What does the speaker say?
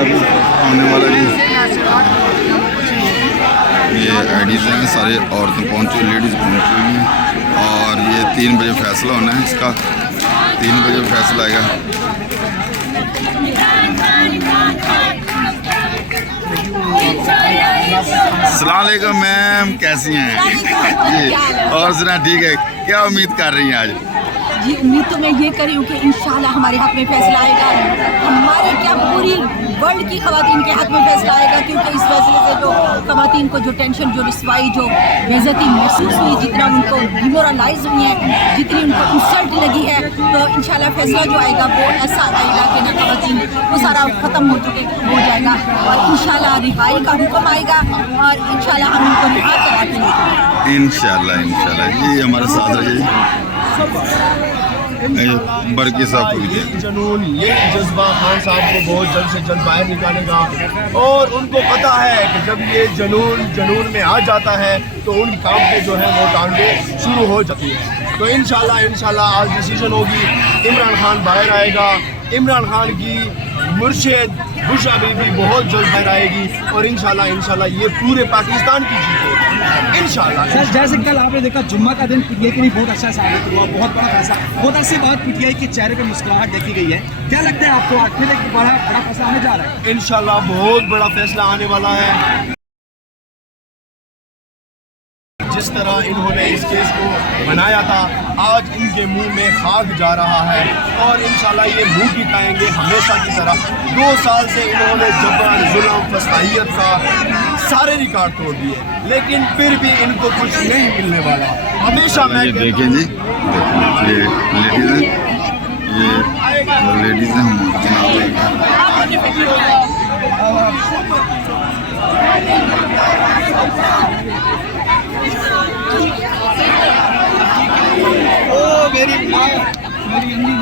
अभी आने वाला जी। ये आईडीज़ हैं, सारे औरतें पहुँची, लेडीज़ पहुँची हुई हैं और ये 3 बजे फैसला होना है इसका। 3 बजे फैसला आएगा। अस्सलाम वालेकुम मैम, कैसी हैं जी? और सुना ठीक है, क्या उम्मीद कर रही हैं आज? जी उम्मीद तो मैं ये कर रही हूँ कि इंशाल्लाह हमारे हक में फैसला आएगा, हमारे क्या पूरी वर्ल्ड की खवातीन के हक में फैसला आएगा, क्योंकि इस फैसले से जो खवातीन को जो टेंशन, जो रिसवाई, जो बेइज्जती महसूस हुई, जितना उनको डिमोरलाइज हुई है, जितनी उनको इंसल्ट लगी है, तो इंशाल्लाह फैसला जो आएगा वो ऐसा आएगा कि ना खवातीन वो सारा ख़त्म हो जाएगा और इंशाल्लाह रिहाई का हुक्म आएगा और इंशाल्लाह हम उनको रिहा करा के लेंगे। इंशाल्लाह ये हमारे साथ रहिए। बरकी साहब को भी जुनून, यही जज्बा खान साहब को बहुत जल्द से जल्द बाहर निकालेगा और उनको पता है कि जब ये जुनून में आ जाता है तो उन काम पे जो है वो टांगे शुरू हो जाती है। तो इंशाल्लाह आज डिसीजन होगी, इमरान खान बाहर आएगा। इमरान खान की मुर्शिद बुशरा बीबी बहुत जल्द बाहर आएगी और इंशाल्लाह ये पूरे पाकिस्तान की जीत होगी इंशाल्लाह। सर जैसे कल आपने देखा जुम्मा का दिन पीटीआई के लिए बहुत अच्छा साबित हुआ, बहुत बड़ा फैसला, बहुत अच्छी बात पीटीआई के चेहरे पे मुस्कुराहट देखी गई है। क्या लगता है आपको आखिर एक बड़ा फैसला आने जा रहा है? इंशाल्लाह बहुत बड़ा फैसला आने वाला है। जिस तरह इन्होंने इस केस को बनाया था, आज इनके मुंह में खाक जा रहा है और इंशाल्लाह ये मुंह की खाएंगे हमेशा की तरह। 2 साल से इन्होंने जबर, जुल्म, फसाइयत का सारे रिकॉर्ड तोड़ दिए, लेकिन फिर भी इनको कुछ नहीं मिलने वाला। हमेशा मैं देखें जी, ये लेडीज़ हैं, ये लेडीज़ हैं, ओ मेरी माँ, मेरी अम्मी